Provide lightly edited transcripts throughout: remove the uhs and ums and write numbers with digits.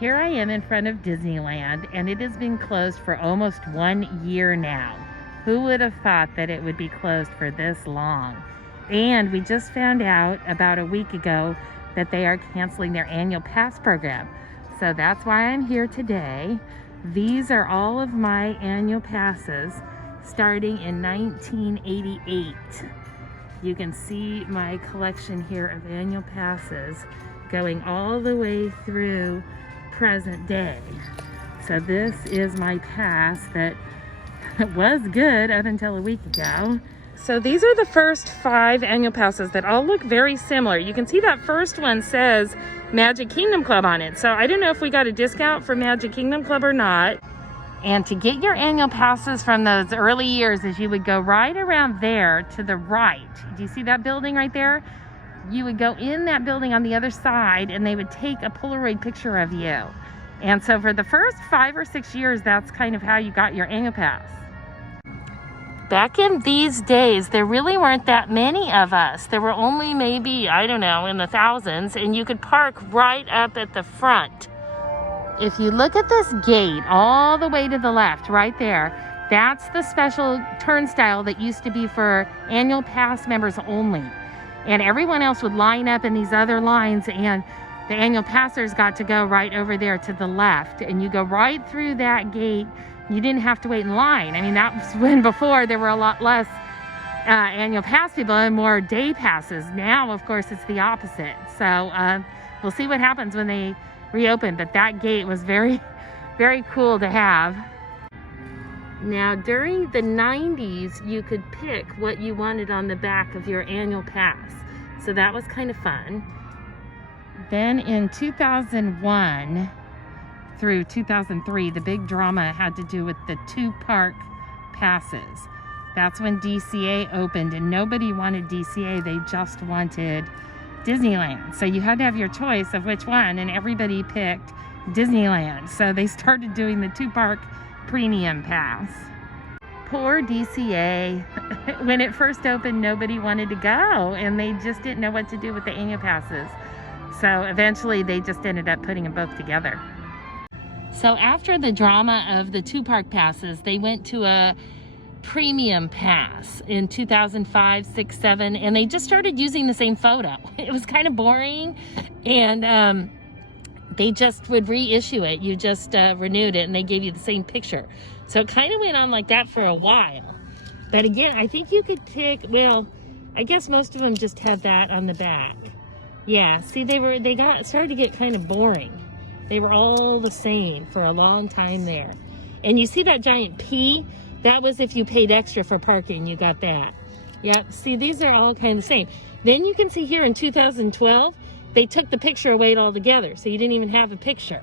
Here I am in front of Disneyland, and it has been closed for almost 1 year now. Who would have thought that it would be closed for this long? And we just found out about a week ago that they are canceling their annual pass program. So that's why I'm here today. These are all of my annual passes starting in 1988. You can see my collection here of annual passes going all the way through present day. So this is my pass that was good up until a week ago. So these are the first 5 annual passes that all look very similar. You can see that first one says Magic Kingdom Club on it. So I don't know if we got a discount for Magic Kingdom Club or not. And to get your annual passes from those early years is you would go right around there to the right. Do you see that building right there? You would go in that building on the other side and they would take a Polaroid picture of you. And so for the first 5 or 6 years, that's kind of how you got your annual pass. Back in these days, there really weren't that many of us. There were only maybe, I don't know, in the thousands, and you could park right up at the front. If you look at this gate all the way to the left, right there, that's the special turnstile that used to be for annual pass members only. And everyone else would line up in these other lines, and the annual passers got to go right over there to the left. And you go right through that gate. You didn't have to wait in line. I mean, that was when before there were a lot less annual pass people and more day passes. Now, of course, it's the opposite. So we'll see what happens when they reopen. But that gate was very, very cool to have. Now, during the 90s, you could pick what you wanted on the back of your annual pass. So that was kind of fun. Then in 2001 through 2003, the big drama had to do with the 2-park passes. That's when DCA opened, and nobody wanted DCA. They just wanted Disneyland. So you had to have your choice of which one, and everybody picked Disneyland. So they started doing the 2-park premium pass. Poor DCA. When it first opened, nobody wanted to go, and they just didn't know what to do with the annual passes. So eventually they just ended up putting them both together. So after the drama of the 2-park passes, they went to a premium pass in 2005, 6, 7, and they just started using the same photo. It was kind of boring, and they just would reissue it. You just renewed it and they gave you the same picture. So it kind of went on like that for a while. But again, I think you could pick, well, I guess most of them just had that on the back. Yeah, see, they started to get kind of boring. They were all the same for a long time there. And you see that giant P? That was if you paid extra for parking, you got that. Yep, see, these are all kind of the same. Then you can see here in 2012, they took the picture away altogether, so you didn't even have a picture.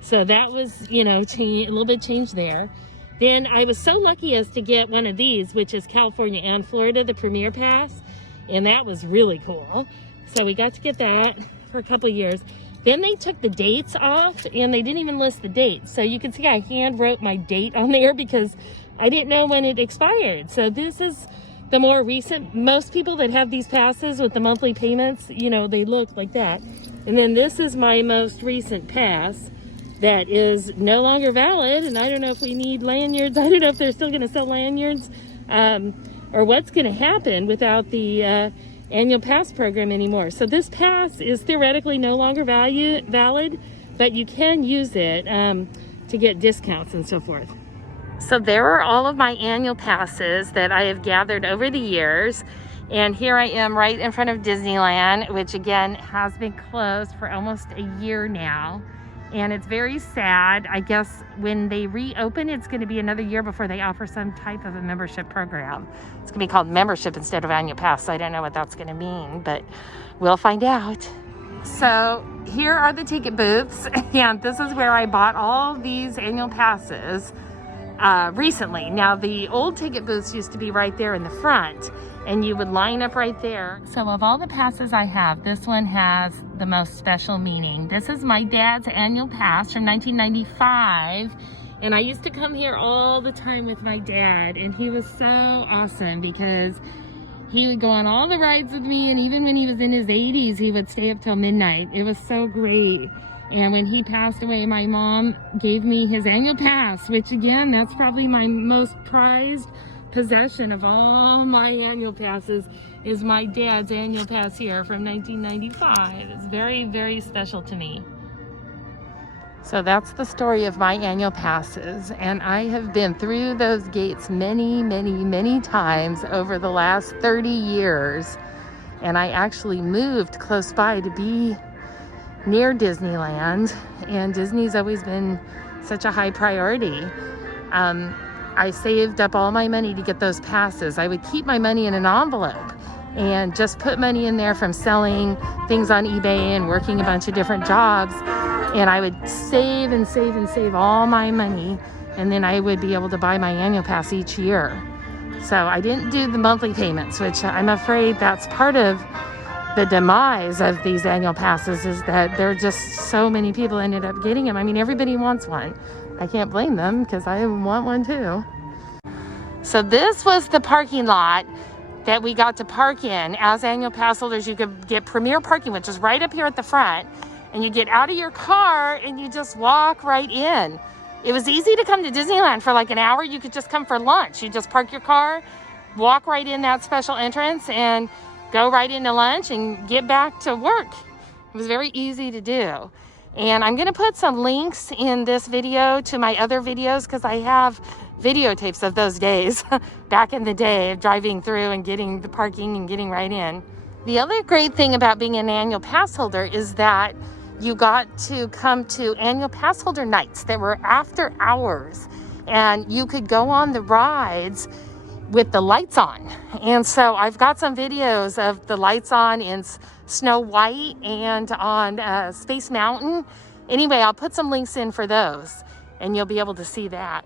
So that was, you know, a little bit changed there. Then I was so lucky as to get one of these, which is California and Florida, the Premier Pass, and that was really cool. So we got to get that for a couple of years. Then they took the dates off, and they didn't even list the dates. So you can see I hand wrote my date on there because I didn't know when it expired. So this is the more recent. Most people that have these passes with the monthly payments, you know, they look like that. And then this is my most recent pass that is no longer valid. And I don't know if we need lanyards. I don't know if they're still going to sell lanyards or what's going to happen without the annual pass program anymore. So this pass is theoretically no longer valid, but you can use it to get discounts and so forth. So there are all of my annual passes that I have gathered over the years. And here I am right in front of Disneyland, which again has been closed for almost a year now. And it's very sad. I guess when they reopen, it's going to be another year before they offer some type of a membership program. It's going to be called membership instead of annual pass. So I don't know what that's going to mean, but we'll find out. So here are the ticket booths, and this is where I bought all these annual passes recently. Now the old ticket booths used to be right there in the front, and you would line up right there. So of all the passes I have, this one has the most special meaning. This is my dad's annual pass from 1995, and I used to come here all the time with my dad, and he was so awesome because he would go on all the rides with me, and even when he was in his 80s, he would stay up till midnight. It was so great. And when he passed away, my mom gave me his annual pass, which again, that's probably my most prized possession of all my annual passes, is my dad's annual pass here from 1995. It's very, very special to me. So that's the story of my annual passes, and I have been through those gates many, many, many times over the last 30 years. And I actually moved close by to be near Disneyland, and Disney's always been such a high priority. I saved up all my money to get those passes. I would keep my money in an envelope and just put money in there from selling things on eBay and working a bunch of different jobs. And I would save and save and save all my money, and then I would be able to buy my annual pass each year. So I didn't do the monthly payments, which I'm afraid that's part of the demise of these annual passes, is that there are just so many people ended up getting them. I mean, everybody wants one. I can't blame them because I want one too. So this was the parking lot that we got to park in. As annual pass holders, you could get premier parking, which is right up here at the front. And you get out of your car and you just walk right in. It was easy to come to Disneyland for like an hour. You could just come for lunch. You just park your car, walk right in that special entrance, and go right into lunch and get back to work. It was very easy to do. And I'm gonna put some links in this video to my other videos, because I have videotapes of those days back in the day of driving through and getting the parking and getting right in. The other great thing about being an annual pass holder is that you got to come to annual pass holder nights that were after hours, and you could go on the rides with the lights on. And so I've got some videos of the lights on in Snow White and on Space Mountain. Anyway, I'll put some links in for those, and you'll be able to see that.